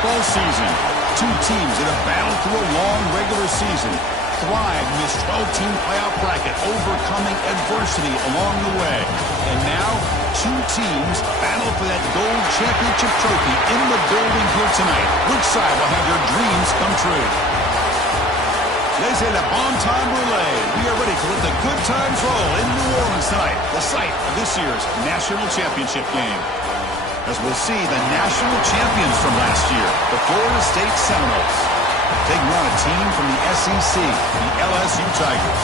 football season. Two teams that have battled through a long regular season, thrived in this 12-team playoff bracket, overcoming adversity along the way. And now, two teams battle for that gold championship trophy in the building here tonight. Which side will have their dreams come true? Laissez le bon temps brûler. We are ready to let the good times roll in New Orleans tonight, the site of this year's national championship game. As we'll see the national champions from last year, the Florida State Seminoles, taking on a team from the SEC, the LSU Tigers.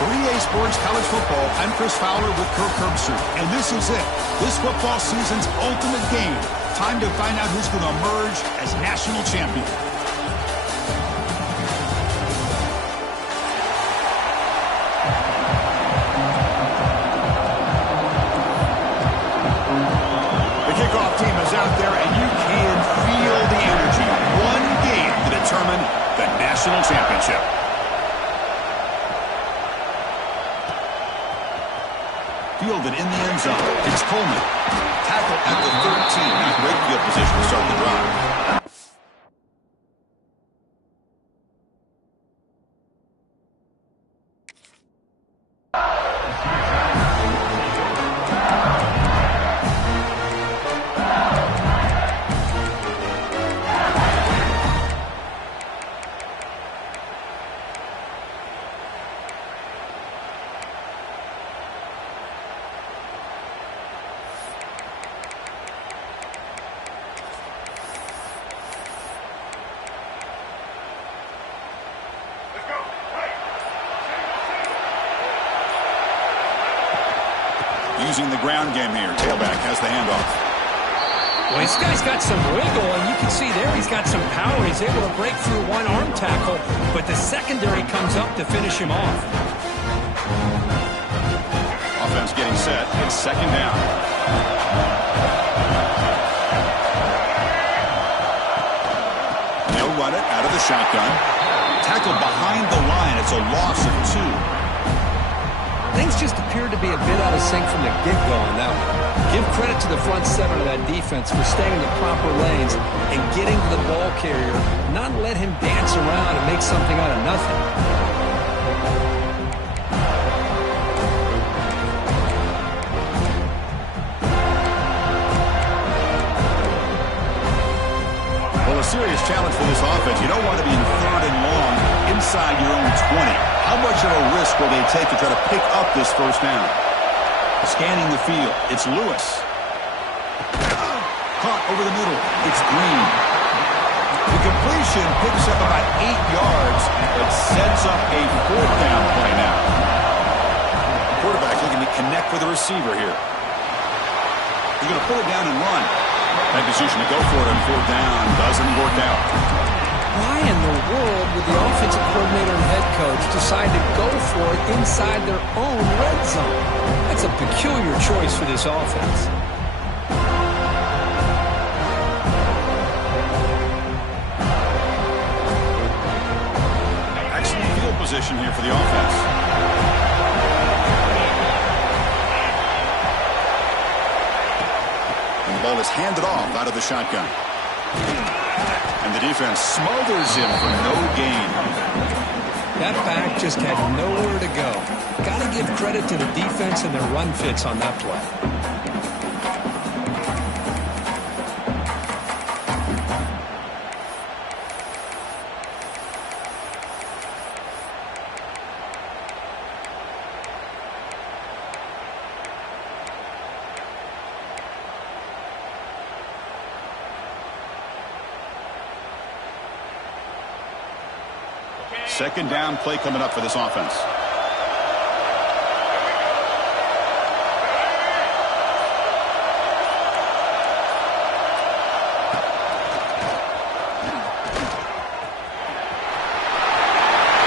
For EA Sports College Football, I'm Chris Fowler with Kirk Herbstreit, and this is it. This football season's ultimate game. Time to find out who's going to emerge as national champion. Team is out there, and you can feel the energy. One game to determine the national championship. Fielded in the end zone. It's Coleman. Tackle at the 13. Not great field position to start the drive. Using the ground game here. Tailback has the handoff. Well, this guy's got some wiggle, and you can see there he's got some power. He's able to break through one arm tackle, but the secondary comes up to finish him off. Offense getting set. It's second down. They'll run it out of the shotgun. Tackled behind the line. It's a loss of 2. Things just appeared to be a bit out of sync from the get-go on that one. Give credit to the front seven of that defense for staying in the proper lanes and getting to the ball carrier, not let him dance around and make something out of nothing. Well, a serious challenge for this offense. You don't want to be in third and long inside your own 20. How much of a risk will they take to try to pick up this first down? Scanning the field, it's Lewis. Caught over the middle, it's Green. The completion picks up about 8 yards, but sets up a fourth down play now. The quarterback looking to connect with the receiver here. He's going to pull it down and run. That decision to go for it on fourth down doesn't work out. Why in the world would the offensive coordinator and head coach decide to go for it inside their own red zone? That's a peculiar choice for this offense. Excellent field position here for the offense. And the ball is handed off out of the shotgun. And the defense smothers him for no gain. That back just had nowhere to go. Got to give credit to the defense and their run fits on that play. Second down play coming up for this offense.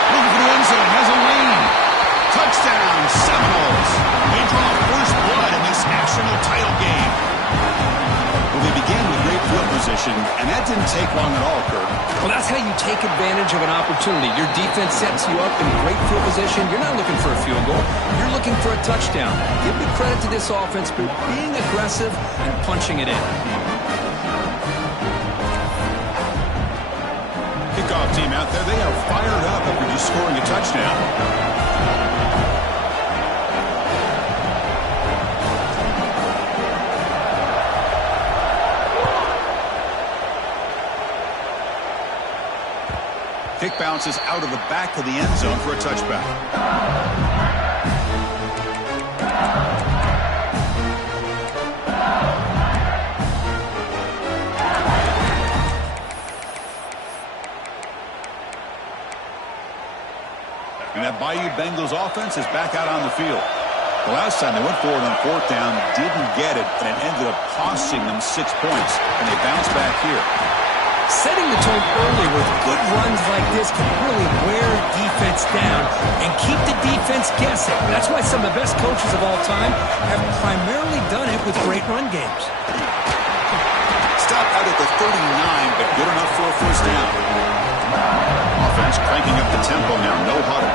Looking for the end zone, has a lane. Touchdown, Seminoles. They draw first blood in this national title game. Well, they began with great field position, and that didn't take long at all, Kirk. Well, that's how you take advantage of an opportunity. Your defense sets you up in great field position. You're not looking for a field goal. You're looking for a touchdown. Give the credit to this offense for being aggressive and punching it in. kickoff team out there, they are fired up after just scoring a touchdown. Kick bounces out of the back of the end zone for a touchback. And that Bayou Bengals offense is back out on the field. The last time they went forward on fourth down, didn't get it, and it ended up costing them 6 points. And they bounce back here. Setting the tone early with good runs like this can really wear defense down and keep the defense guessing. That's why some of the best coaches of all time have primarily done it with great run games. Stop out at the 39, but good enough for a first down. Offense cranking up the tempo now, no huddle.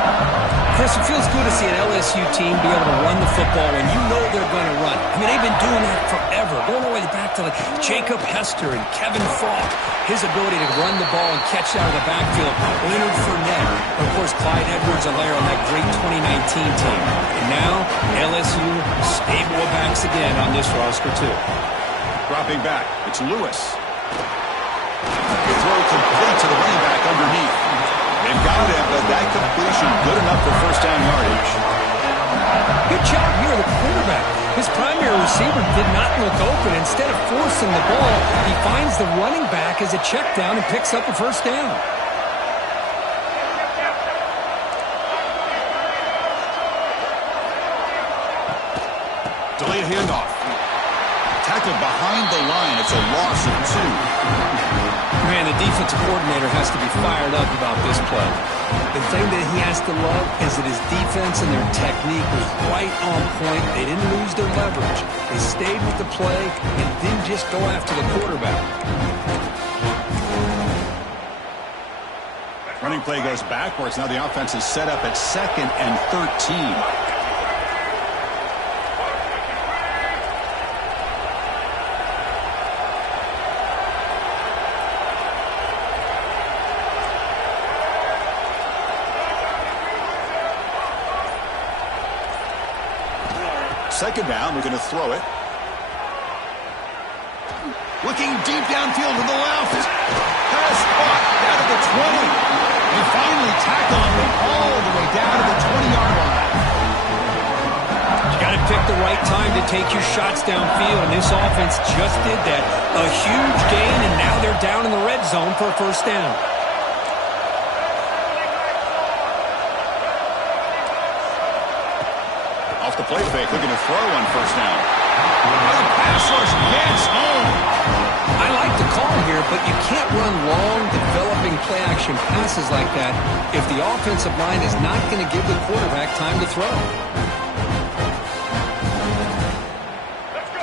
Chris, it feels good to see an LSU team be able to run the football when you know they're going to run. I mean, they've been doing that forever, going all the way back to like Jacob Hester and Kevin Falk. His ability to run the ball and catch out of the backfield. Leonard Fournette. And of course, Clyde Edwards-Helaire on that great 2019 team. And now, LSU stable of backs again on this roster, too. Dropping back, it's Lewis. Throw complete to the running back underneath. They've got him, but that completion good enough for first down yardage. Good job here, the quarterback. His primary receiver did not look open. Instead of forcing the ball, he finds the running back as a check down and picks up a first down. Delayed handoff. Tackled behind the line. It's a loss of 2. Man, the defensive coordinator has to be fired up about this play. The thing that he has to love is that his defense and their technique was right on point. They didn't lose their leverage. They stayed with the play and didn't just go after the quarterback. Running play goes backwards. Now the offense is set up at 2nd and 13. Second down, they're going to throw it. Looking deep downfield to the left. Pass caught down to the 20. They finally tackle him all the way down to the 20-yard line. You got to pick the right time to take your shots downfield, and this offense just did that. A huge gain, and now they're down in the red zone for a first down. Off the play fake, looking to throw on first down. The pass rush gets home. I like the call here, but you can't run long, developing play-action passes like that if the offensive line is not going to give the quarterback time to throw.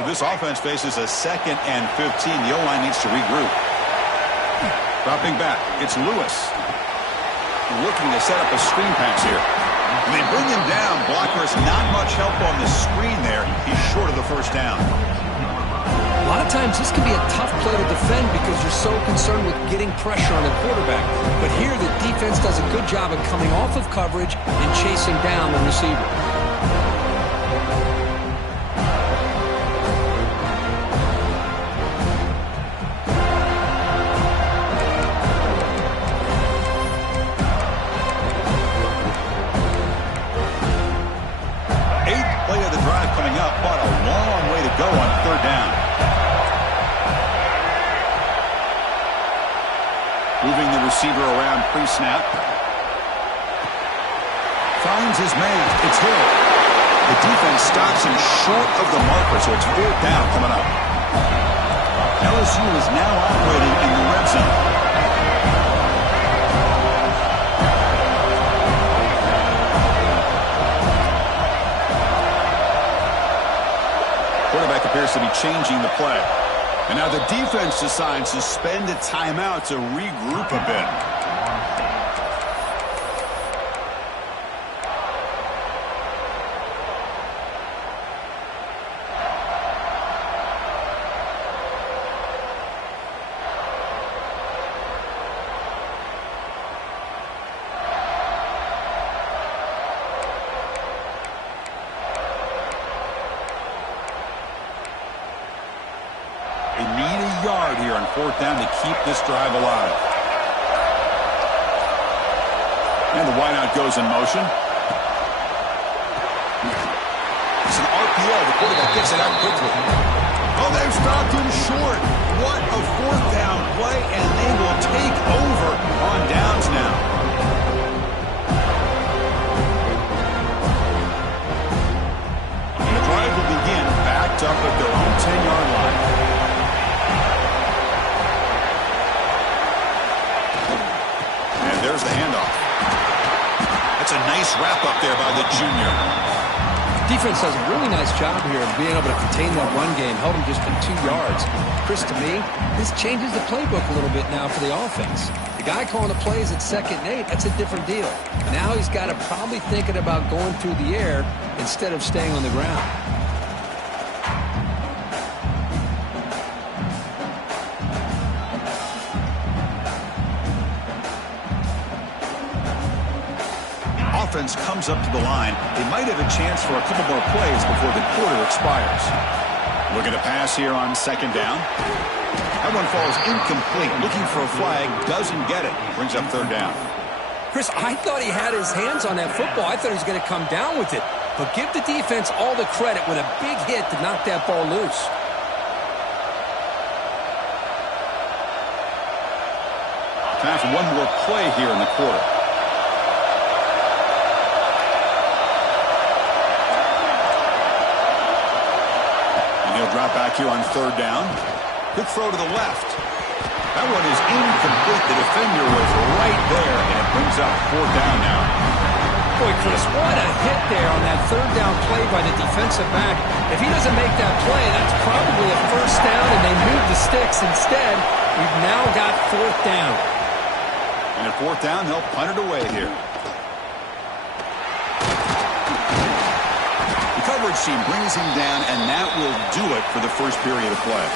This offense faces a 2nd and 15. The O-line needs to regroup. Dropping back, it's Lewis. Looking to set up a screen pass here. They bring him down. Blockers not much help on the screen there. He's short of the first down. A lot of times this can be a tough play to defend because you're so concerned with getting pressure on the quarterback. But here the defense does a good job of coming off of coverage and chasing down the receiver. Coming up, but a long way to go on third down. Moving the receiver around pre-snap. Finds his man. It's Hill. The defense stops him short of the marker, so it's fourth down coming up. LSU is now operating in the red zone. Quarterback appears to be changing the play. And now the defense decides to spend a timeout to regroup a bit. They need a yard here on 4th down to keep this drive alive. And the wideout goes in motion. It's an RPO. The quarterback gets it out quickly. Oh, they've stopped him short. What a 4th down play, and they will take over on downs now. And the drive will begin backed up at their own 10-yard line. And there's the handoff. That's a nice wrap up there by the junior. Defense does a really nice job here of being able to contain that run game, held him just to 2 yards. Chris, to me, this changes the playbook a little bit now for the offense. The guy calling the plays at 2nd and 8, that's a different deal. Now he's got to probably thinking about going through the air instead of staying on the ground. Offense comes up to the line. They might have a chance for a couple more plays before the quarter expires. Looking to pass here on 2nd down. That one falls incomplete. Looking for a flag, doesn't get it. Brings up 3rd down. Chris, I thought he had his hands on that football. I thought he was going to come down with it. But give the defense all the credit with a big hit to knock that ball loose. Time for one more play here in the quarter. Drop back here on 3rd down. Quick throw to the left. That one is incomplete. The defender was right there, and it brings up 4th down now. Boy, Chris, what a hit there on that 3rd down play by the defensive back. If he doesn't make that play, that's probably a 1st down, and they move the sticks. Instead, we've now got 4th down. And at 4th down, they'll punt it away here. Coverage team brings him down, and that will do it for the first period of play.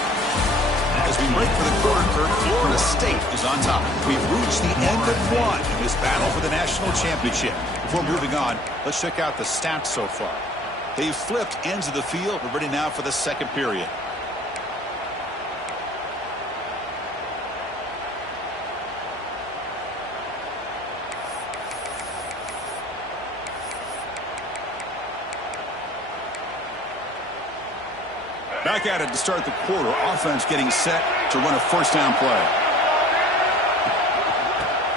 As we break for the quarter, Kurt, Florida State is on top. We've reached the end of one in this battle for the national championship. Before moving on, let's check out the stats so far. They've flipped ends of the field. We're ready now for the 2nd period. Back at it to start the quarter. Offense getting set to run a 1st down play.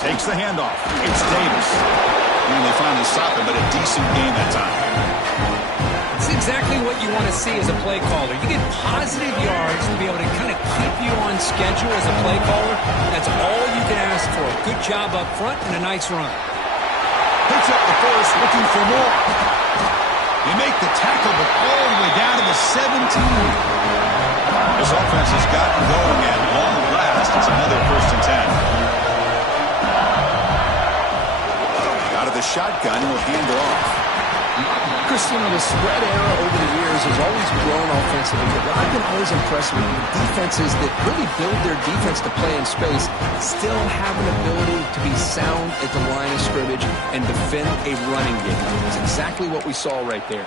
Takes the handoff. It's Davis. And they finally stop him, but a decent game that time. It's exactly what you want to see as a play caller. You get positive yards to be able to kind of keep you on schedule as a play caller. That's all you can ask for. Good job up front and a nice run. Picks up the first, looking for more. They make the tackle, but all the way down to the 17. This offense has gotten going at long last. It's another 1st and 10. Out of the shotgun, he'll hand it off. Chris, you know, the spread era over the years has always grown offensively, but what I've been always impressed with defenses that really build their defense to play in space still have an ability to be sound at the line of scrimmage and defend a running game. It's exactly what we saw right there.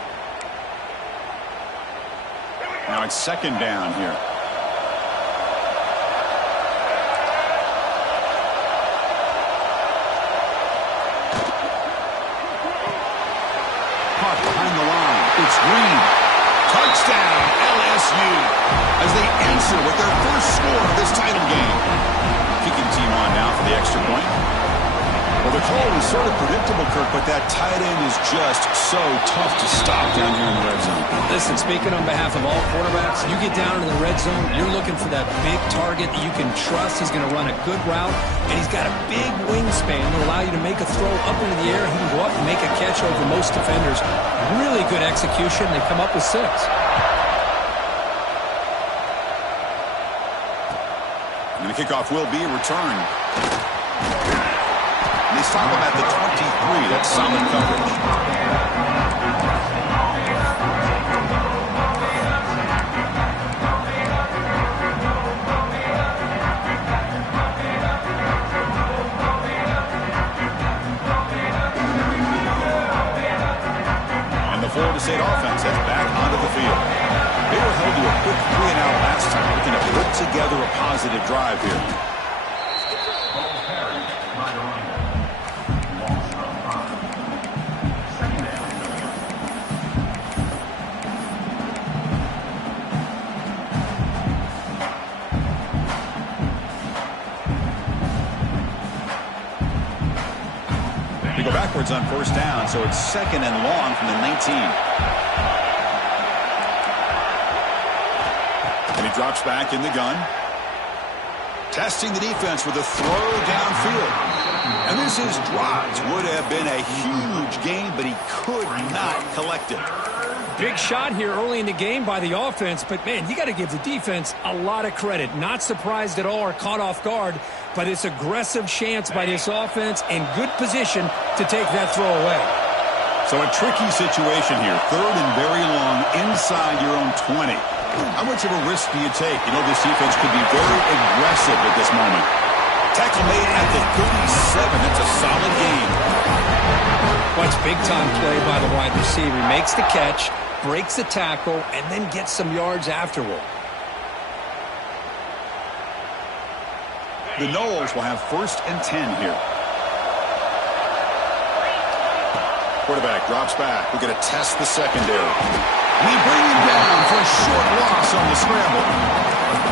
Now it's 2nd down here. Behind the line, it's Green. Touchdown, LSU, as they answer with their first score of this title game. Kicking team on now for the extra point. Well, the call was sort of predictable, Kirk, but that tight end is just so tough to stop down here in the red zone. Listen, speaking on behalf of all quarterbacks, you get down in the red zone, you're looking for that big target that you can trust. He's going to run a good route, and he's got a big wingspan to allow you to make a throw up into the air. He can go up and make a catch over most defenders. Really good execution. They come up with 6. And the kickoff will be returned. They stop him at the 23. That's solid coverage. And the Florida State offense heads back onto the field. They were held to a quick 3-and-out last time, looking to put together a positive drive here. They go backwards on first down, so it's 2nd and long from the 19. And he drops back in the gun. Testing the defense with a throw downfield. And this is dropped. Would have been a huge gain, but he could not collect it. Big shot here early in the game by the offense, but, man, you got to give the defense a lot of credit. Not surprised at all or caught off guard by this aggressive chance by this offense in good position to take that throw away. So a tricky situation here. 3rd and very long inside your own 20. How much of a risk do you take? You know, this defense could be very aggressive at this moment. Tackle made at the 37. That's a solid gain. Well, it's big-time play by the wide receiver. He makes the catch, breaks the tackle, and then gets some yards afterward. The Noles will have 1st and 10 here. Quarterback drops back. We're going to test the secondary. We bring him down for a short loss on the scramble.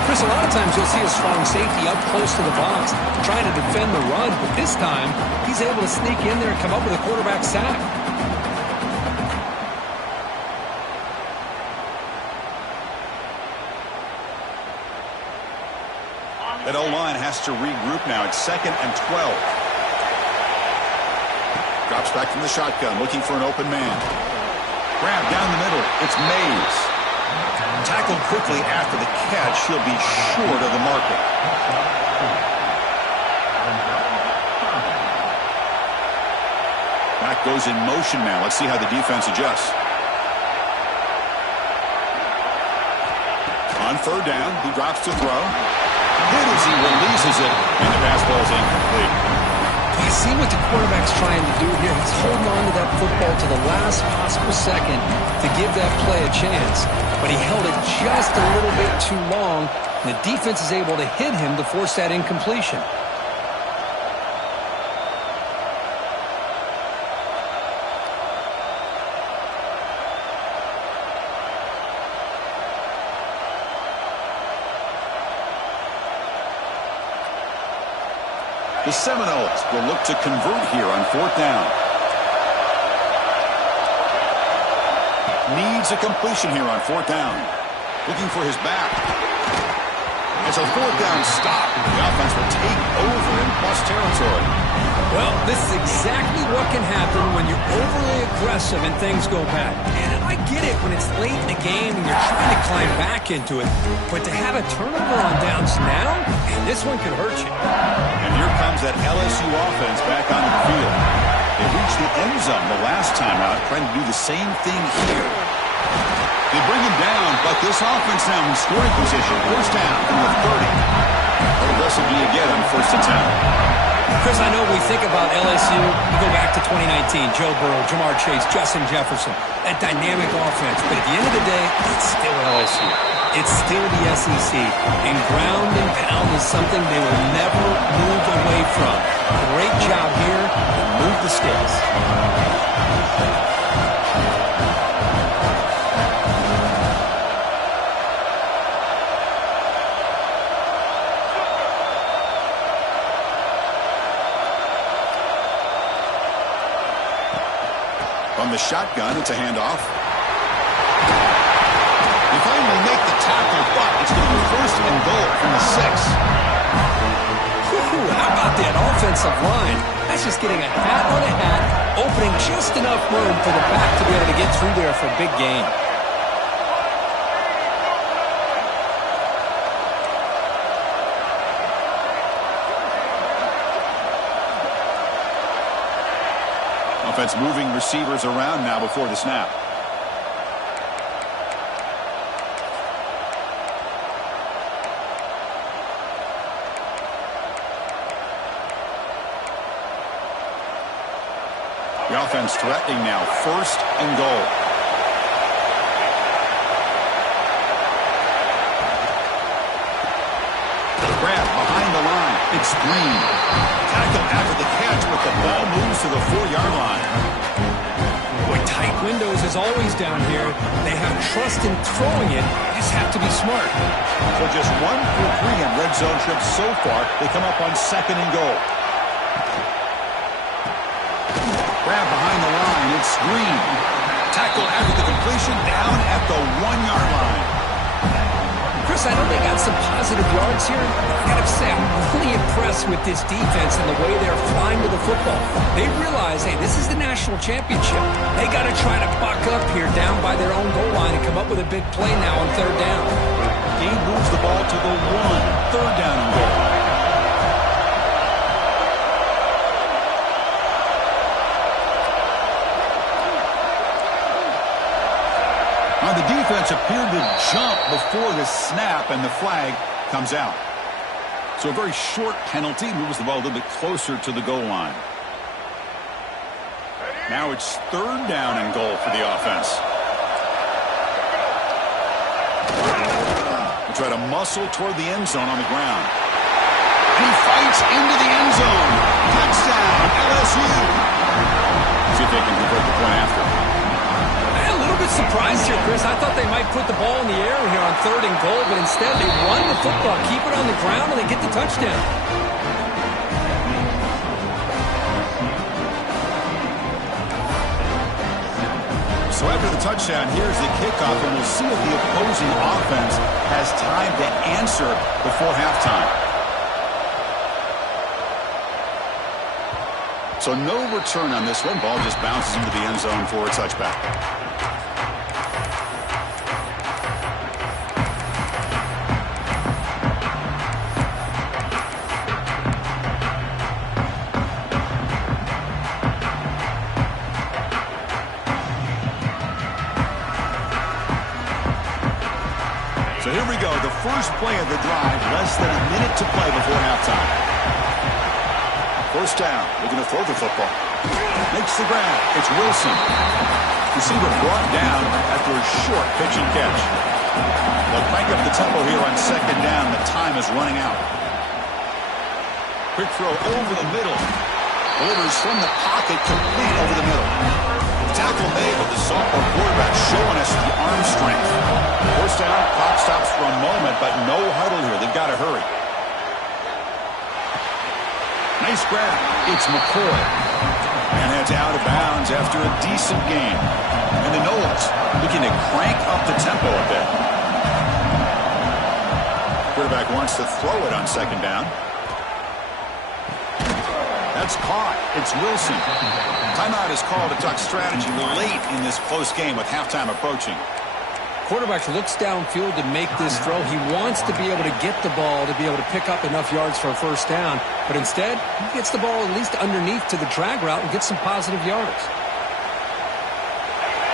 Chris, a lot of times you'll see a strong safety up close to the box trying to defend the run, but this time he's able to sneak in there and come up with a quarterback sack. That O-line has to regroup now. It's 2nd and 12. Drops back from the shotgun, looking for an open man. Grab down the middle. It's Mays. Tackled quickly after the catch. He'll be short of the marker. Back goes in motion now. Let's see how the defense adjusts. On 3rd down, he drops to throw. Hit as he releases it, and the pass ball is incomplete. You see what the quarterback's trying to do here. He's holding on to that football to the last possible second to give that play a chance. But he held it just a little bit too long. And the defense is able to hit him to force that incompletion. The Seminoles will look to convert here on 4th down. Needs a completion here on 4th down. Looking for his back. It's a 4th down stop. The offense will take over in plus territory. Well, this is exactly what can happen when you're overly aggressive and things go bad. And I get it when it's late in the game and you're trying to climb back into it. But to have a turnover on downs now, and this one could hurt you. And here comes that LSU offense back onto the field. They reached the end zone the last time out, trying to do the same thing here. They bring him down, but this offense now in scoring position. 1st down from the 30. What aggressive do you get on 1st and 10? Chris, I know we think about LSU. We go back to 2019, Joe Burrow, Jamar Chase, Justin Jefferson, that dynamic offense. But at the end of the day, it's still LSU. It's still the SEC. And ground and pound is something they will never move away from. Great job here. Move the sticks. On the shotgun, it's a handoff. They finally make the tackle, but it's going to be 1st and goal from the 6. How about that offensive line? That's just getting a hat on a hat, opening just enough room for the back to be able to get through there for a big gain. Offense moving receivers around now before the snap. The offense threatening now. 1st and goal. It's screen. Tackle after the catch, but the ball moves to the 4-yard line. Boy, tight windows is always down here. They have trust in throwing it. You just have to be smart. So just 1 for 3 in red zone trips so far. They come up on 2nd and goal. Grab behind the line. It's screen. Tackle after the completion down at the 1-yard line. Chris, I know they got some positive yards here. I got to say, I'm really impressed with this defense and the way they're flying with the football. They realize, hey, this is the national championship. They got to try to buck up here down by their own goal line and come up with a big play now on 3rd down. Gain moves the ball to the 1. 3rd down and goal. Now the defense appeared to jump before the snap, and the flag comes out. So a very short penalty moves the ball a little bit closer to the goal line. Now it's 3rd down and goal for the offense. They try to muscle toward the end zone on the ground. And he fights into the end zone. Touchdown, LSU. See if they can convert the point after. A little bit surprised here, Chris. I thought they might put the ball in the air here on 3rd and goal, but instead they run the football, keep it on the ground, and they get the touchdown. So after the touchdown, here's the kickoff, and we'll see if the opposing offense has time to answer before halftime. So no return on this one. Ball just bounces into the end zone for a touchback. So here we go, the first play of the drive, less than a minute to play before halftime. 1st down, looking to throw the football. Makes the grab, it's Wilson. Receiver brought down after a short pitch and catch. They'll crank up the tempo here on 2nd down, the time is running out. Quick throw over the middle. Delivers from the pocket, complete over the middle. Tackle made, but the sophomore quarterback showing us the arm strength. 1st down, clock stops for a moment, but no huddle here. They've got to hurry. Nice grab. It's McCoy. And heads out of bounds after a decent game. And the Noles looking to crank up the tempo a bit. Quarterback wants to throw it on 2nd down. That's caught. It's Wilson. Timeout is called to talk strategy late in this close game with halftime approaching. Quarterback looks downfield to make this throw. He wants to be able to get the ball to be able to pick up enough yards for a 1st down. But instead, he gets the ball at least underneath to the drag route and gets some positive yards.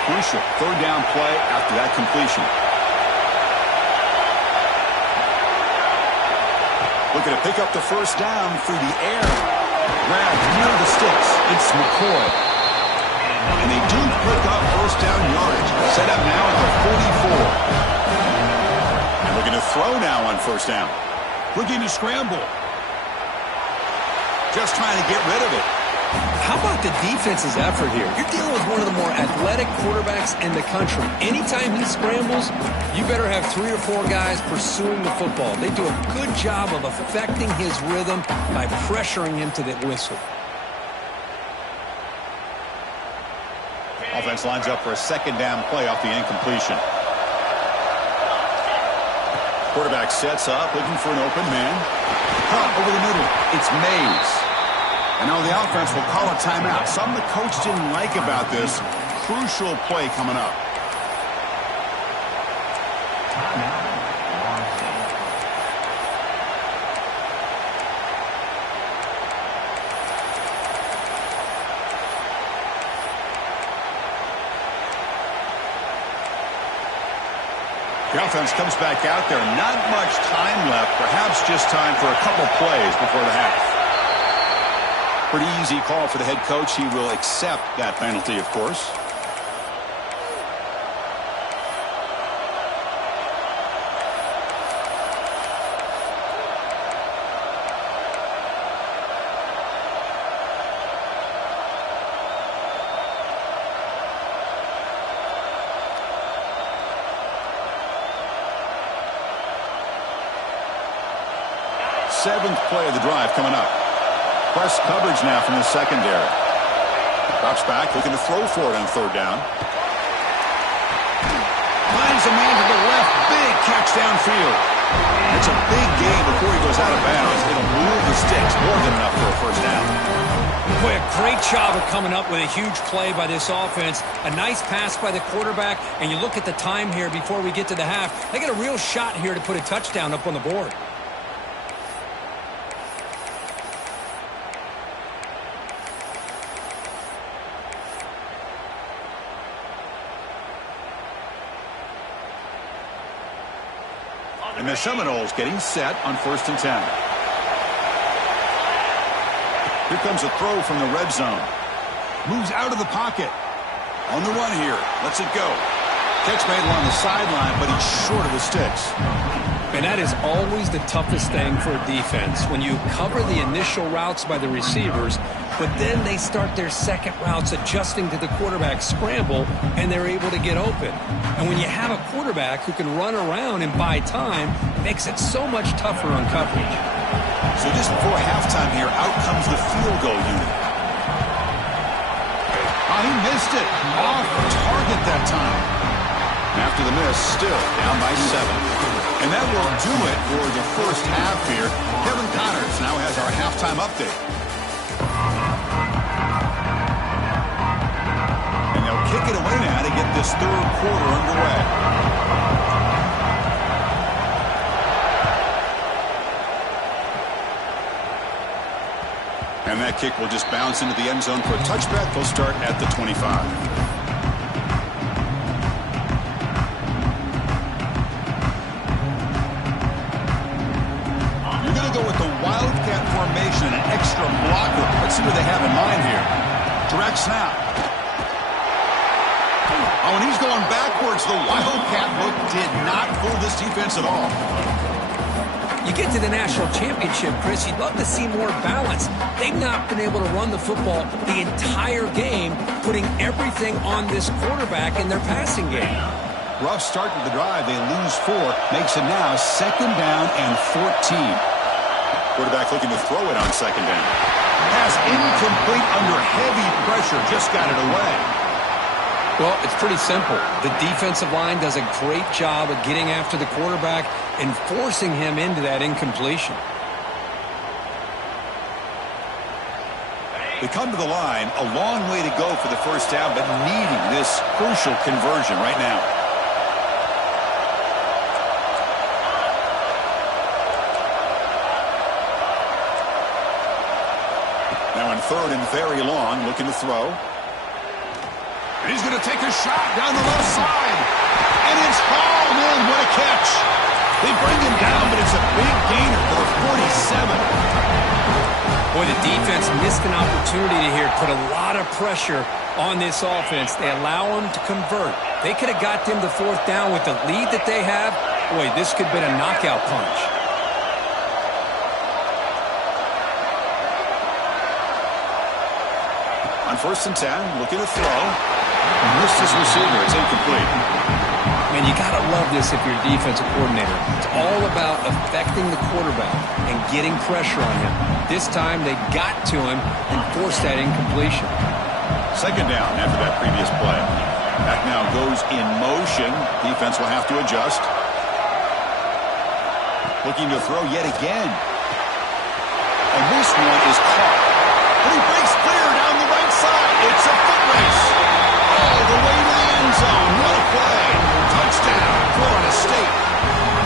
Crucial 3rd down play after that completion. Looking to pick up the 1st down through the air. Grabbed near the sticks. It's McCoy. And they do pick up 1st down yardage. Set up now at the 44. And looking to throw now on 1st down. Looking to scramble. Just trying to get rid of it. How about the defense's effort here? You're dealing with one of the more athletic quarterbacks in the country. Anytime he scrambles, you better have 3 or 4 guys pursuing the football. They do a good job of affecting his rhythm by pressuring him to the whistle. Offense lines up for a 2nd down play off the incompletion. Quarterback sets up, looking for an open man. Caught over the middle. It's Mays. And now the offense will call a timeout. Something the coach didn't like about this. Crucial play coming up. The offense comes back out there. Not much time left. Perhaps just time for a couple plays before the half. Pretty easy call for the head coach. He will accept that penalty, of course. 7th play of the drive coming up. Press coverage now from the secondary. Drops back, looking to throw for it on 3rd down. Finds a man to the left. Big catch downfield. It's a big gain before he goes out of bounds. It'll move the sticks. More than enough for a 1st down. Boy, a great job of coming up with a huge play by this offense. A nice pass by the quarterback. And you look at the time here before we get to the half. They got a real shot here to put a touchdown up on the board. And the Seminoles getting set on 1st and 10. Here comes a throw from the red zone. Moves out of the pocket. On the run here. Lets it go. Catch made along the sideline, but he's short of the sticks. And that is always the toughest thing for a defense. When you cover the initial routes by the receivers, but then they start their second routes adjusting to the quarterback scramble, and they're able to get open. And when you have a quarterback who can run around and buy time, it makes it so much tougher on coverage. So just before halftime here, out comes the field goal unit. Oh, he missed it. Off target that time. After the miss, still down by 7. And that will do it for the 1st half here. Kevin Connors now has our halftime update. And they'll kick it away now to get this 3rd quarter underway. And that kick will just bounce into the end zone for a touchback. They'll start at the 25. Wildcat formation and an extra blocker. Let's see what they have in mind here. Direct snap. Oh, and he's going backwards. The Wildcat look did not fool this defense at all. You get to the national championship, Chris, you'd love to see more balance. They've not been able to run the football the entire game, putting everything on this quarterback in their passing game. Rough start to the drive. They lose 4. Makes it now 2nd down and 14. Quarterback looking to throw it on 2nd down. Pass incomplete under heavy pressure. Just got it away. Well, it's pretty simple. The defensive line does a great job of getting after the quarterback and forcing him into that incompletion. They come to the line. A long way to go for the 1st down, but needing this crucial conversion right now. Now in 3rd and very long, looking to throw. And he's going to take a shot down the left side. And it's hauled in. What a catch. They bring him down, but it's a big gainer for the 47. Boy, the defense missed an opportunity here, put a lot of pressure on this offense. They allow him to convert. They could have got them to 4th down with the lead that they have. Boy, this could have been a knockout punch. On 1st and 10, looking to throw. Missed his receiver. It's incomplete. Man, you got to love this if you're a defensive coordinator. It's all about affecting the quarterback and getting pressure on him. This time, they got to him and forced that incompletion. 2nd down after that previous play. Back now goes in motion. Defense will have to adjust. Looking to throw yet again. And this one is caught. And he breaks clear down the right side. It's a foot race. All the way to the end zone. What a play. Touchdown. Florida State.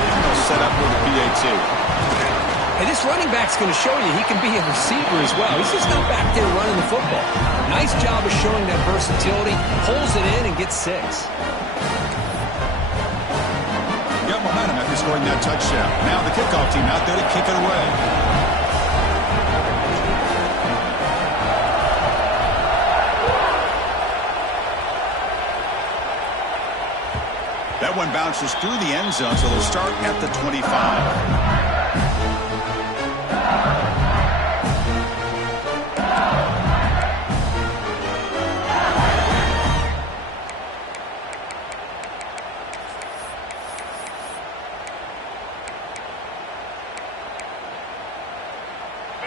And they'll set up for the PAT. And this running back's going to show you he can be a receiver as well. He's just not back there running the football. Nice job of showing that versatility. Pulls it in and gets 6. Got momentum after scoring that touchdown. Now the kickoff team out there to kick it away. That one bounces through the end zone, so they'll start at the 25.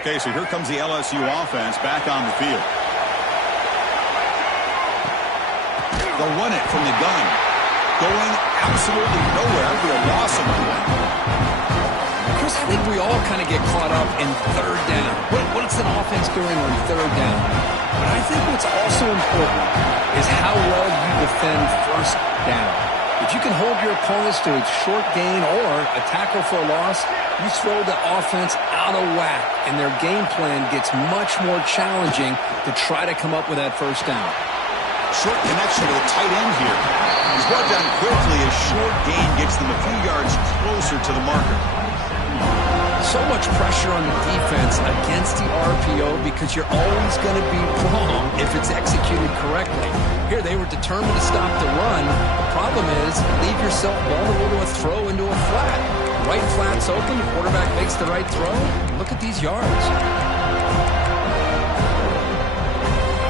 Okay, so here comes the LSU offense back on the field. They'll run it from the gun. Going absolutely nowhere for a loss of one. Chris, I think we all kind of get caught up in third down. What's an offense doing on third down? But I think what's also important is how well you defend first down. If you can hold your opponents to a short gain or a tackle for a loss, you throw the offense out of whack, and their game plan gets much more challenging to try to come up with that first down. Short connection with a tight end here. He's brought down quickly. A short gain gets them a few yards closer to the marker. So much pressure on the defense against the RPO because you're always going to be wrong if it's executed correctly. Here, they were determined to stop the run. The problem is, leave yourself vulnerable to a throw into a flat. Right flat's open, the quarterback makes the right throw. Look at these yards.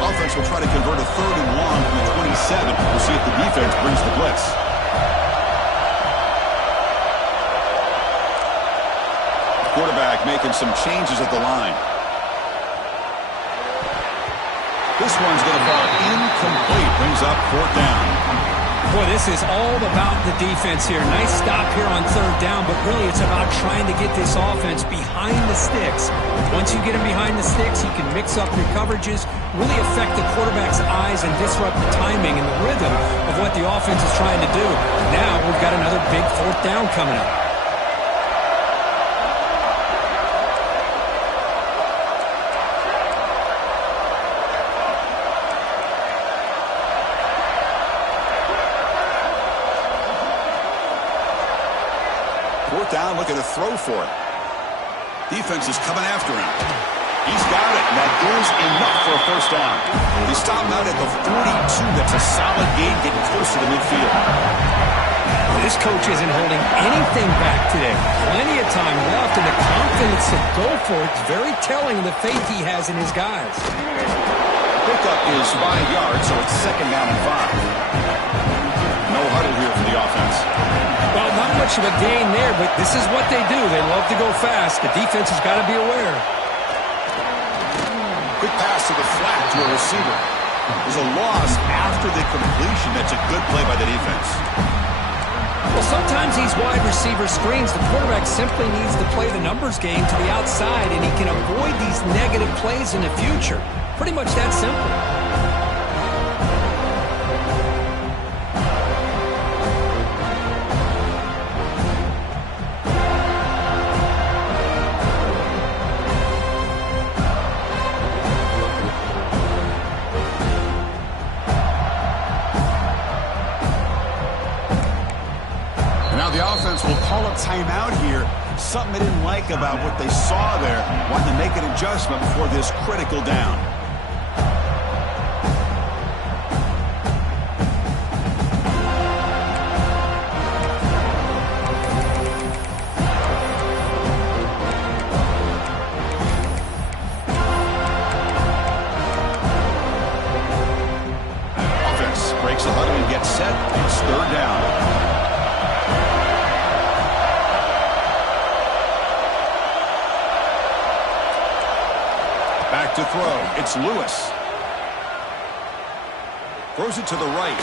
Offense will try to convert a 3rd and long from the 27. We'll see if the defense brings the blitz. Quarterback making some changes at the line. This one's going to fall incomplete. Brings up 4th down. Boy, this is all about the defense here. Nice stop here on 3rd down, but really it's about trying to get this offense behind the sticks. Once you get him behind the sticks, you can mix up your coverages, really affect the quarterback's eyes and disrupt the timing and the rhythm of what the offense is trying to do. Now we've got another big 4th down coming up. Down, looking to throw for it. Defense is coming after him. He's got it, and that is enough for a 1st down. He stopped out at the 42. That's a solid gain, getting closer to midfield. This coach isn't holding anything back today. Plenty of time left, and the confidence to go for it is very telling of the faith he has in his guys. Pickup is 5 yards, so it's 2nd down and 5. No huddle here for the offense. Well, not much of a gain there, but this is what they do. They love to go fast. The defense has got to be aware. Quick pass to the flat to a receiver. There's a loss after the completion. That's a good play by the defense. Well, sometimes these wide receiver screens, the quarterback simply needs to play the numbers game to the outside, and he can avoid these negative plays in the future. Pretty much that simple. Will call a timeout here. Something they didn't like about what they saw there. Wanting to make an adjustment before this critical down. Offense breaks the huddle and gets set. It's 3rd down. To throw. It's Lewis. Throws it to the right.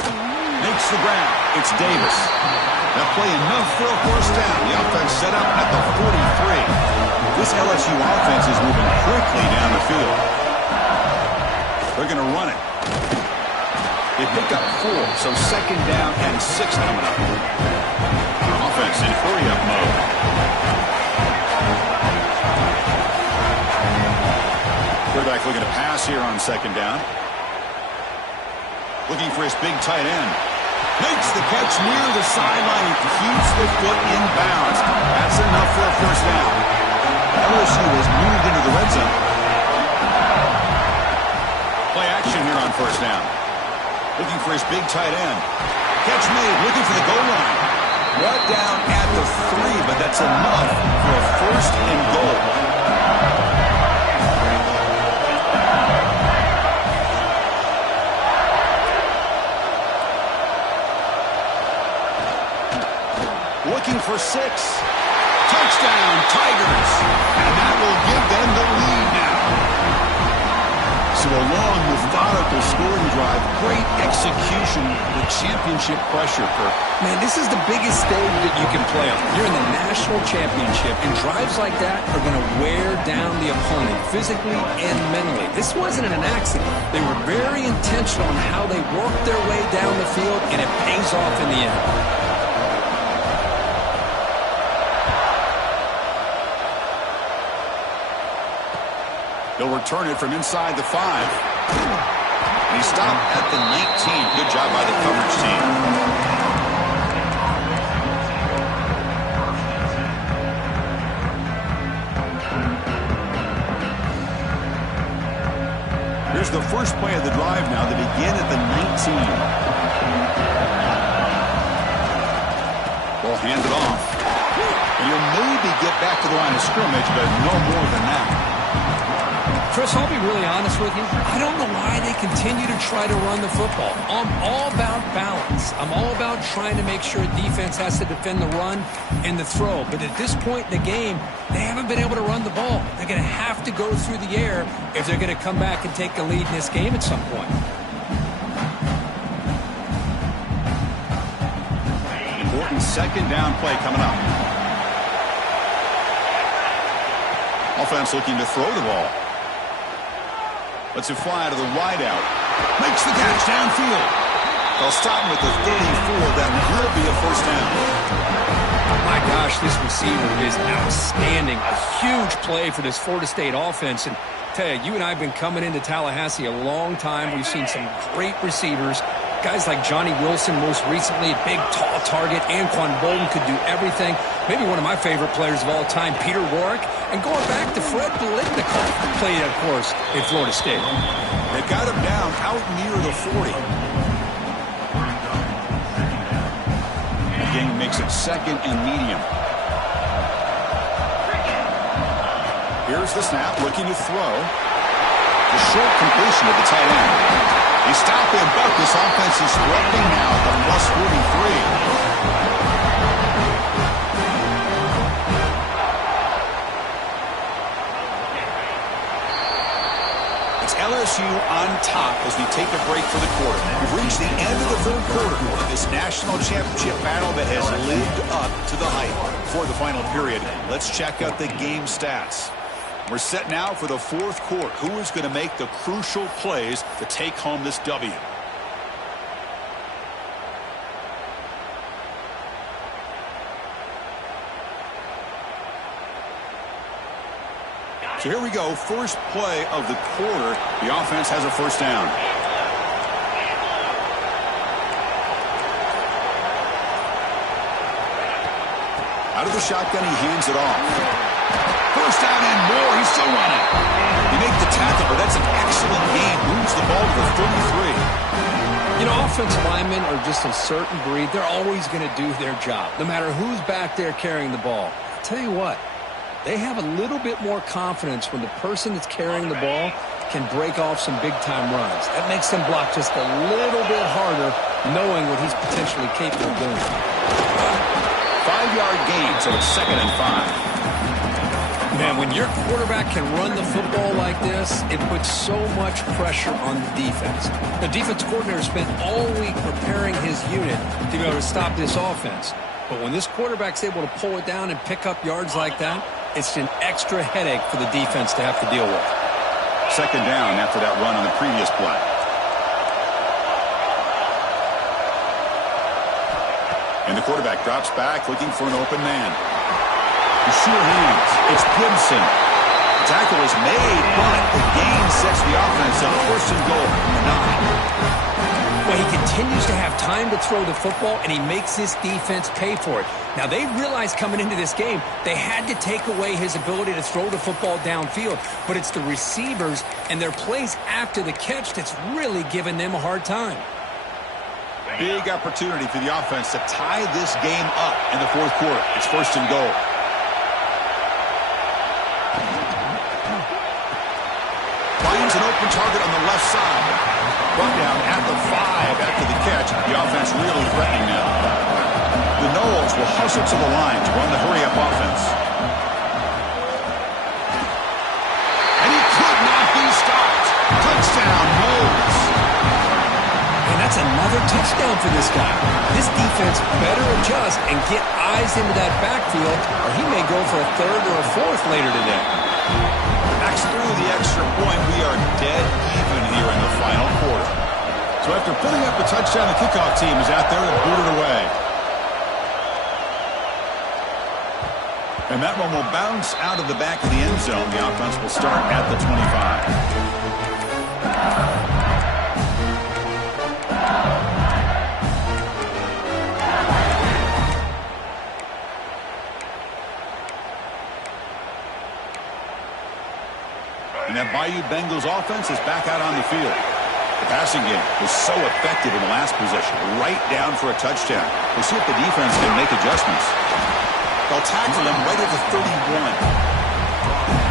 Makes the ground. It's Davis. That play enough for a 1st down. The offense set up at the 43. This LSU offense is moving quickly down the field. They're going to run it. They pick up 4, so 2nd down and 6 coming up. Offense in hurry-up mode. Quarterback looking to pass here on 2nd down. Looking for his big tight end. Makes the catch near the sideline. He keeps the foot in bounds. That's enough for a 1st down. LSU has moved into the red zone. Play action here on 1st down. Looking for his big tight end. Catch made. Looking for the goal line. Brought down at the 3, but that's enough for a 1st and goal. Looking for 6. Touchdown, Tigers. And that will give them the lead a long, methodical scoring drive. Great execution with championship pressure, Kirk. Man, this is the biggest stage that you can play on. You're in the national championship, and drives like that are going to wear down the opponent physically and mentally. This wasn't an accident. They were very intentional on how they worked their way down the field, and it pays off in the end. They'll return it from inside the 5. And he stopped at the 19. Good job by the coverage team. Here's the first play of the drive now. They begin at the 19. Ball handed off. And you'll maybe get back to the line of scrimmage, but no more than that. Chris, I'll be really honest with you. I don't know why they continue to try to run the football. I'm all about balance. I'm all about trying to make sure defense has to defend the run and the throw. But at this point in the game, they haven't been able to run the ball. They're going to have to go through the air if they're going to come back and take a lead in this game at some point. Important second down play coming up. Offense looking to throw the ball. Lets it fly to the wideout. Makes the catch downfield. They'll stop him at the 34. That will be a first down. My gosh, this receiver is outstanding. A huge play for this Florida State offense. And tell you, you and I have been coming into Tallahassee a long time. We've seen some great receivers. Guys like Johnny Wilson, most recently, a big, tall target. Anquan Bolden could do everything. Maybe one of my favorite players of all time, Peter Warrick. And going back to Fred Biletnikoff, played, of course, in Florida State. They've got him down out near the 40. The game makes it second and medium. Here's the snap, looking to throw. The short completion of the tight end. He stopped him, but this offense is threatening now at the plus 43. It's LSU on top as we take a break for the quarter. We've reached the end of the third quarter of this national championship battle that has lived up to the hype. For the final period, let's check out the game stats. We're set now for the fourth quarter. Who is going to make the crucial plays to take home this W? So here we go. First play of the quarter. The offense has a first down. Out of the shotgun, he hands it off. First down and more. He's still running. He made the tackle, but that's an excellent game. Moves the ball to the 33. You know, offensive linemen are just a certain breed. They're always going to do their job, no matter who's back there carrying the ball. I'll tell you what, they have a little bit more confidence when the person that's carrying the ball can break off some big-time runs. That makes them block just a little bit harder, knowing what he's potentially capable of doing. 5-yard gain, so it's 2nd and 5. Man, when your quarterback can run the football like this, it puts so much pressure on the defense. The defense coordinator spent all week preparing his unit to be able to stop this offense. But when this quarterback's able to pull it down and pick up yards like that, it's an extra headache for the defense to have to deal with. Second down after that run on the previous play. And the quarterback drops back looking for an open man. The sure hands. It's Gibson. The tackle is made, but the gain sets the offense up. First and goal from the 9. Well, he continues to have time to throw the football, and he makes this defense pay for it. Now, they realized coming into this game they had to take away his ability to throw the football downfield, but it's the receivers and their plays after the catch that's really giving them a hard time. Big opportunity for the offense to tie this game up in the fourth quarter. It's first and goal. Finds an open target on the left side. Brought down at the 5 after the catch. The offense really threatening now. The Noles will hustle to the line to run the hurry-up offense. And he could not be stopped. Touchdown. another touchdown for this guy. This defense better adjust and get eyes into that backfield, or he may go for a third or a fourth later today. Backs through the extra point. We are dead even here in the final quarter. So after putting up a touchdown, the kickoff team is out there and booted away. And that one will bounce out of the back of the end zone. The offense will start at the 25. And that Bayou Bengals offense is back out on the field. The passing game was so effective in the last possession, right down for a touchdown. We'll see if the defense can make adjustments. They'll tackle him right at the 31.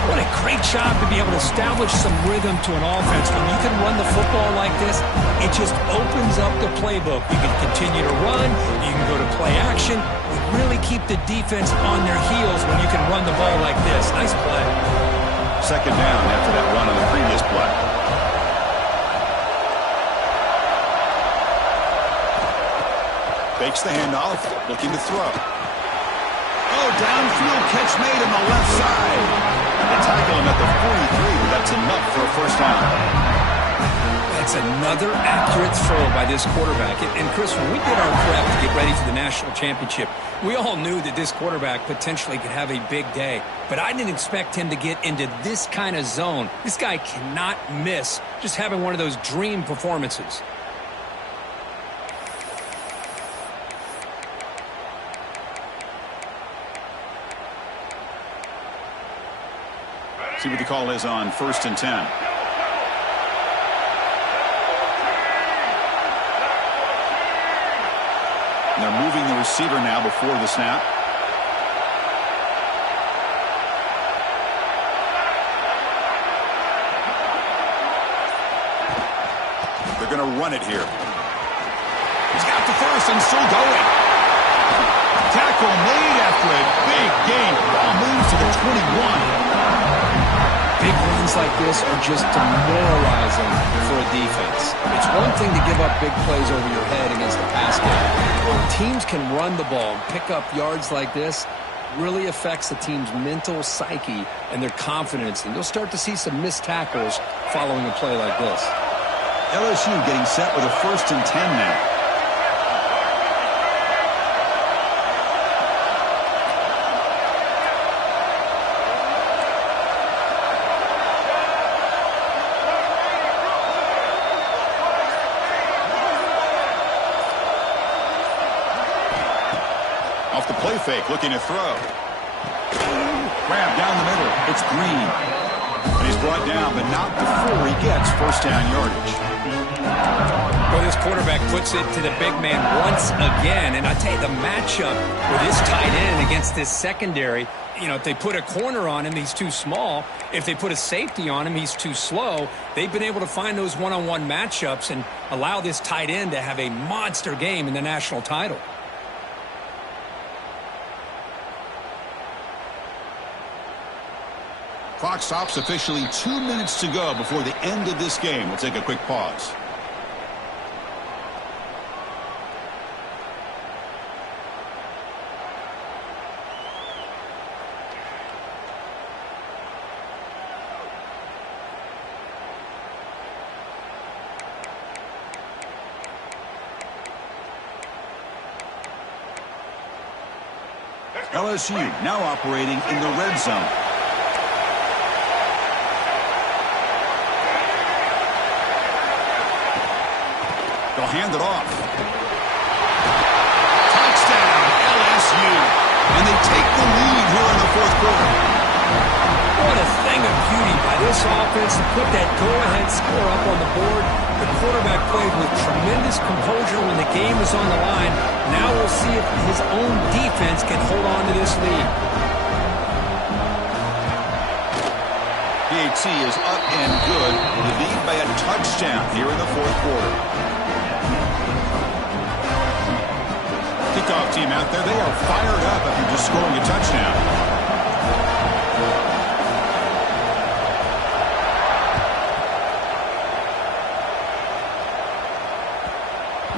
What a great job to be able to establish some rhythm to an offense. When you can run the football like this, it just opens up the playbook. You can continue to run. You can go to play action. You really keep the defense on their heels when you can run the ball like this. Nice play. Second down after that run on the previous play. Fakes the handoff, looking to throw. Oh, downfield catch made on the left side. And they tackle him at the 43. That's enough for a first down. That's another accurate throw by this quarterback. And Chris, when we did our prep to get ready for the national championship, we all knew that this quarterback potentially could have a big day. But I didn't expect him to get into this kind of zone. This guy cannot miss just having one of those dream performances. See what the call is on 1st and 10. And they're moving the receiver now before the snap. They're going to run it here. He's got the first and still going. Tackle made after a big gain. Ball moves to the 21. Big runs like this are just demoralizing for a defense. It's one thing to give up big plays over your head against the pass game. When teams can run the ball and pick up yards like this, really affects the team's mental psyche and their confidence. And you'll start to see some missed tackles following a play like this. LSU getting set with a 1st and 10 now. Off the play fake, looking to throw. Grab down the middle. It's Green. And he's brought down, but not before he gets first down yardage. Well, this quarterback puts it to the big man once again. And I tell you, the matchup with this tight end against this secondary, you know, if they put a corner on him, he's too small. If they put a safety on him, he's too slow. They've been able to find those one-on-one matchups and allow this tight end to have a monster game in the national title. Clock stops, officially 2 minutes to go before the end of this game. We'll take a quick pause. LSU now operating in the red zone. They'll hand it off. Touchdown, LSU. And they take the lead here in the fourth quarter. What a thing of beauty by this offense to put that go-ahead score up on the board. The quarterback played with tremendous composure when the game was on the line. Now we'll see if his own defense can hold on to this lead. PAT is up and good. The lead by a touchdown here in the fourth quarter. Kickoff team out there, they are fired up after just scoring a touchdown.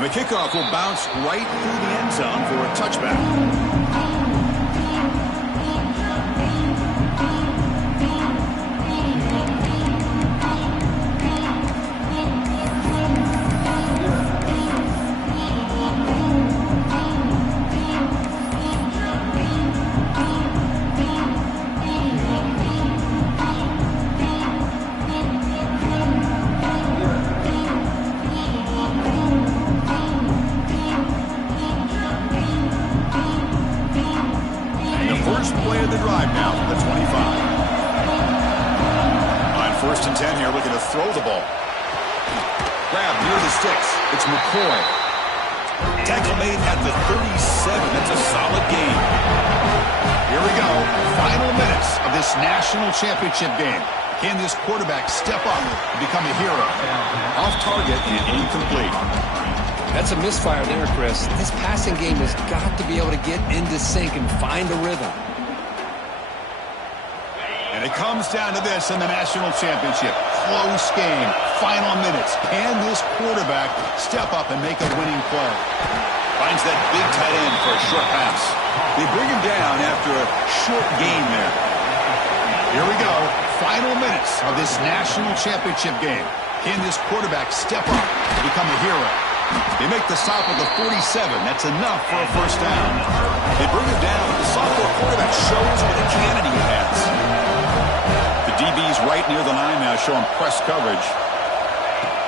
The kickoff will bounce right through the end zone for a touchback. First play of the drive now from the 25. On 1st and 10 here, looking to throw the ball. Grab near the sticks. It's McCoy. Tackle made at the 37. That's a solid gain. Here we go. Final minutes of this national championship game. Can this quarterback step up and become a hero? Off target and incomplete. That's a misfire there, Chris. This passing game has got to be able to get into sync and find a rhythm. And it comes down to this in the national championship. Close game. Final minutes. Can this quarterback step up and make a winning play? Finds that big tight end for a short pass. They bring him down after a short gain there. Here we go. Final minutes of this national championship game. Can this quarterback step up and become a hero? They make the stop at the 47. That's enough for a first down. They bring him down. The sophomore quarterback shows what a cannon he has. The DB's right near the line now, showing press coverage.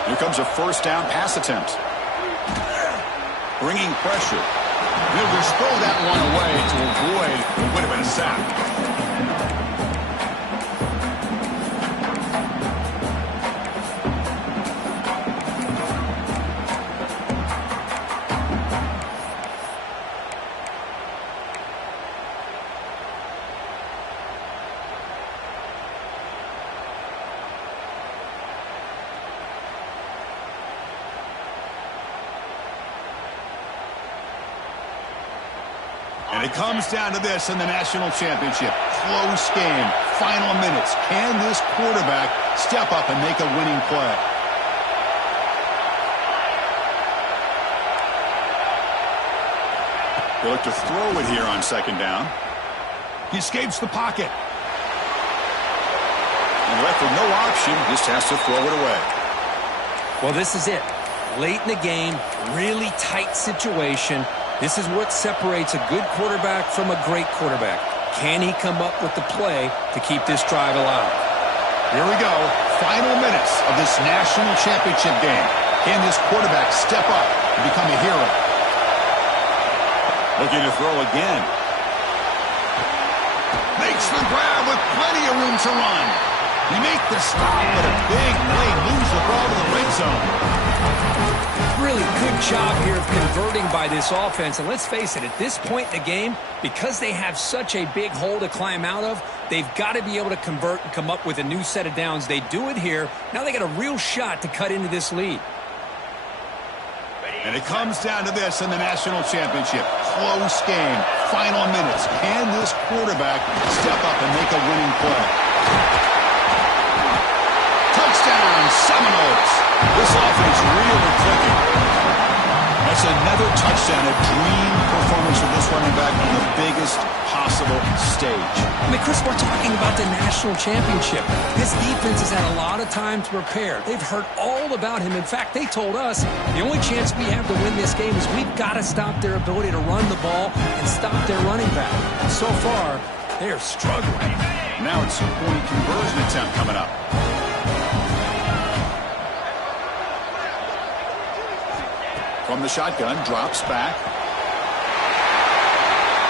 Here comes a first down pass attempt. Bringing pressure. He'll just throw that one away to avoid what would have been a sack. And it comes down to this in the national championship. Close game. Final minutes. Can this quarterback step up and make a winning play? They look to throw it here on 2nd down. He escapes the pocket. And left with no option, just has to throw it away. Well, this is it. Late in the game, really tight situation. This is what separates a good quarterback from a great quarterback. Can he come up with the play to keep this drive alive? Here we go. Final minutes of this national championship game. Can this quarterback step up and become a hero? Looking to throw again. Makes the grab with plenty of room to run. He makes the stop, but a big play moves the ball to the red zone. Really good job here of converting by this offense. And let's face it, at this point in the game, because they have such a big hole to climb out of, they've got to be able to convert and come up with a new set of downs. They do it here. Now they got a real shot to cut into this lead. And it comes down to this in the national championship. Close game. Final minutes. Can this quarterback step up and make a winning play? Touchdown, Seminoles. This offense really clicking. That's another touchdown, a dream performance for this running back on the biggest possible stage. I mean, Chris, we're talking about the national championship. This defense has had a lot of time to prepare. They've heard all about him. In fact, they told us the only chance we have to win this game is we've got to stop their ability to run the ball and stop their running back. And so far, they are struggling. Now it's a point conversion attempt coming up. From the shotgun, drops back.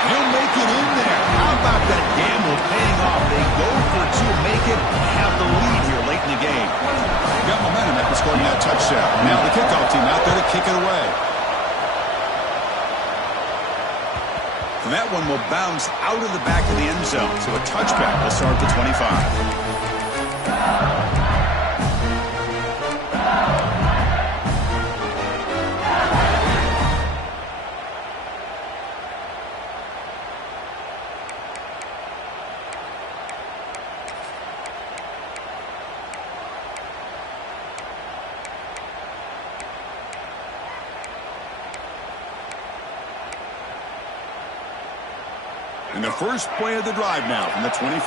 He'll make it in there. How about that gamble paying off? They go for two, make it, have the lead here late in the game. Got momentum after scoring that touchdown. Now the kickoff team out there to kick it away. And that one will bounce out of the back of the end zone. So a touchback will start at the 25. And the first play of the drive now from the 25.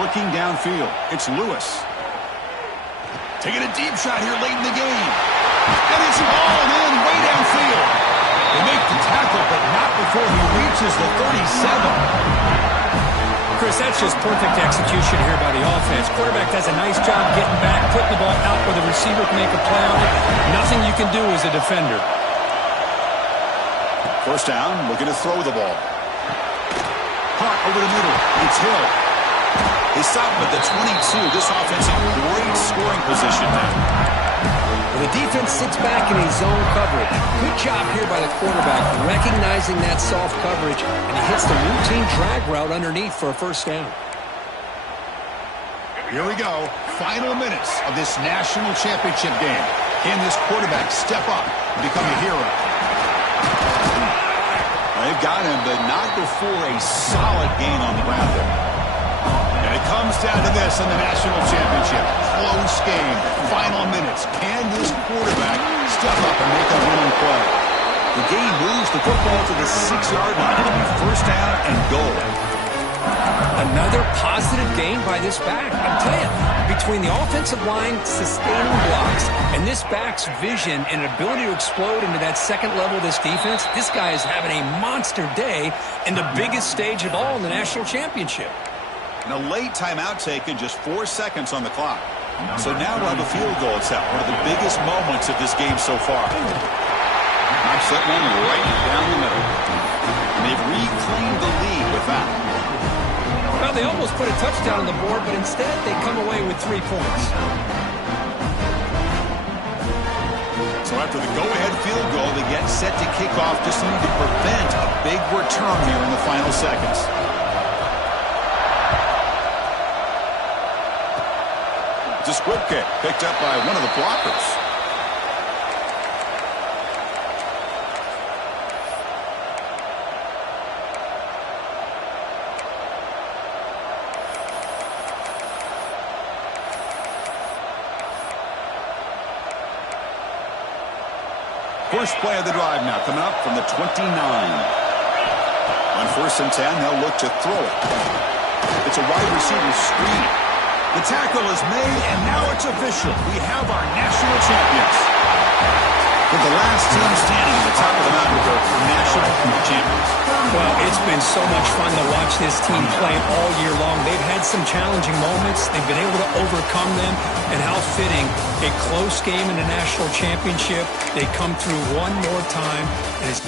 Looking downfield, it's Lewis. Taking a deep shot here late in the game. And it's hauled in way downfield. They make the tackle, but not before he reaches the 37. Chris, that's just perfect execution here by the offense. Quarterback does a nice job getting back, putting the ball out where the receiver can make a play on it. Nothing you can do as a defender. First down, looking to throw the ball. Hot over the middle. It's Hill. They stop him at the 22. This offense in great scoring position now. Well, the defense sits back in his zone coverage. Good job here by the quarterback, recognizing that soft coverage, and he hits the routine drag route underneath for a first down. Here we go. Final minutes of this national championship game. Can this quarterback step up and become a hero? They've got him, but not before a solid gain on the ground there. And it comes down to this in the national championship. Close game. Final minutes. Can this quarterback step up and make a winning play? The game moves the football to the 6-yard line. It'll be first down and goal. Another positive gain by this back. I'm telling you, between the offensive line sustaining blocks and this back's vision and ability to explode into that second level of this defense, this guy is having a monster day in the biggest stage of all in the national championship. And a late timeout taken, just 4 seconds on the clock. So now we'll have a field goal attempt, one of the biggest moments of this game so far. Knocks that one right down the middle. And they've reclaimed the lead with that. Well, they almost put a touchdown on the board, but instead they come away with 3 points. So after the go-ahead field goal, they get set to kick off, just need to prevent a big return here in the final seconds. It's a squib kick picked up by one of the blockers. First play of the drive now coming up from the 29. On 1st and 10, they'll look to throw it. It's a wide receiver screen. The tackle is made, and now it's official. We have our national champions. With the last team standing at the top of the mountain for national champions. Well, it's been so much fun to watch this team play all year long. They've had some challenging moments. They've been able to overcome them. And how fitting, a close game in the national championship. They come through one more time. And it's